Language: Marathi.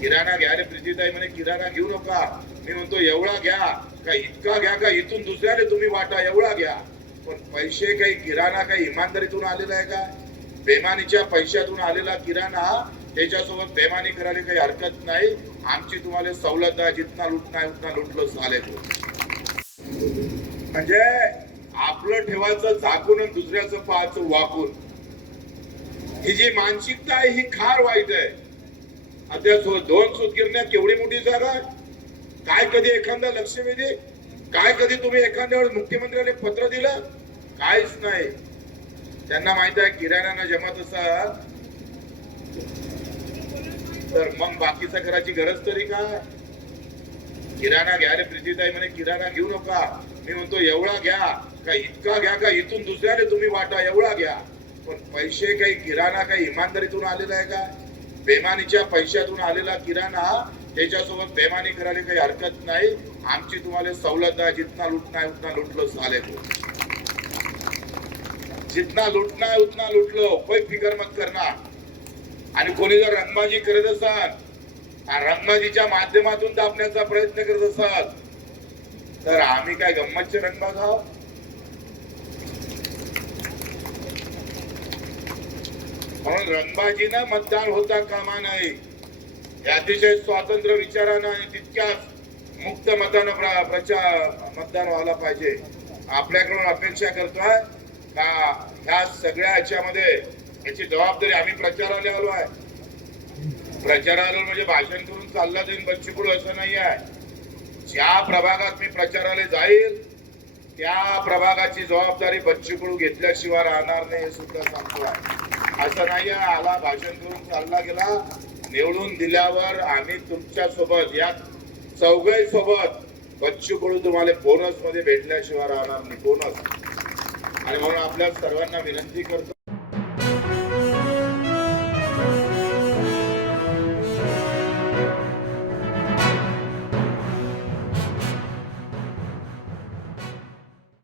किराणा घ्या रे प्रीतीताई म्हणे किराणा घेऊ नका. मी म्हणतो एवढा घ्या. का इतका घ्या का इथून दुसऱ्याने तुम्ही वाटा? एवढा घ्या. पण पैसे काही किराणा काही इमानदारीतून आलेला आहे का? बेमानीच्या पैशातून आलेला किराणा त्याच्यासोबत बेमानी करायला काही हरकत नाही. आमची तुम्हाला सवलत आहे जितना लुटना आहे उतना लुटलं झाले म्हणजे आपलं ठेवायचं झाकून आणि दुसऱ्याचं पाहायचं वाकून. ही जी मानसिकता आहे ही खार वाईट आहे. आता दोन सुतगिरण्या केवढी मोठी जागा आहे? काय कधी एखादा लक्ष वेधी काय कधी तुम्ही एखाद्यावर मुख्यमंत्र्याने पत्र दिलं? काहीच नाही. त्यांना माहीत आहे किराण्यांना जमत असाल तर मग बाकीचा घराची गरज तरी काय? किराणा घ्या रे प्रीतीताई म्हणे किराणा घेऊ नका. मी म्हणतो एवढा घ्या. का इतका घ्या का इथून दुसऱ्याने तुम्ही वाटा एवढा घ्या. पण पैसे काही किराणा काही इमानदारीतून आलेला आहे का? बेमानीच्या पैशातून आलेला किराणा त्याच्यासोबत बेमानी करायला काही हरकत नाही. आमची तुम्हाला सवलत आहे जितना लुटना आहे उतना लुटलं झाले जितना लुटना आहे उतना लुटलो कोई फिकर मत करना. आणि कोणी जर रंगबाजी करत असाल रंगबाजीच्या माध्यमातून दाबण्याचा प्रयत्न करत असाल तर आम्ही काय गंमतचे रंगबाज आहोत? म्हणून रंगबाजीनं मतदार होता कामा नये हे अतिशय स्वातंत्र्य विचारानं आणि तितक्याच मुक्त मतानं प्र- प्रचार मतदान व्हायला पाहिजे. आपल्याकडून अपेक्षा करतोय का ह्या सगळ्या ह्याच्यामध्ये याची जबाबदारी आम्ही प्रचाराला आलो आहे. प्रचाराला म्हणजे भाषण करून चालला जाईल बच्चूकडू असं नाही आहे. ज्या प्रभागात मी प्रचाराला जाईल त्या प्रभागाची जबाबदारी बच्चूकडू घेतल्याशिवाय राहणार नाही हे सुद्धा सांगतो आहे असं नाही आला भाषण करून चालला गेला. निवडून दिल्यावर आम्ही तुमच्यासोबत या चौघाई सोबत बच्चूकडू तुम्हाला बोनसमध्ये भेटल्याशिवाय राहणार नाही. बोनस आणि म्हणून आपल्या सर्वांना विनंती करतो.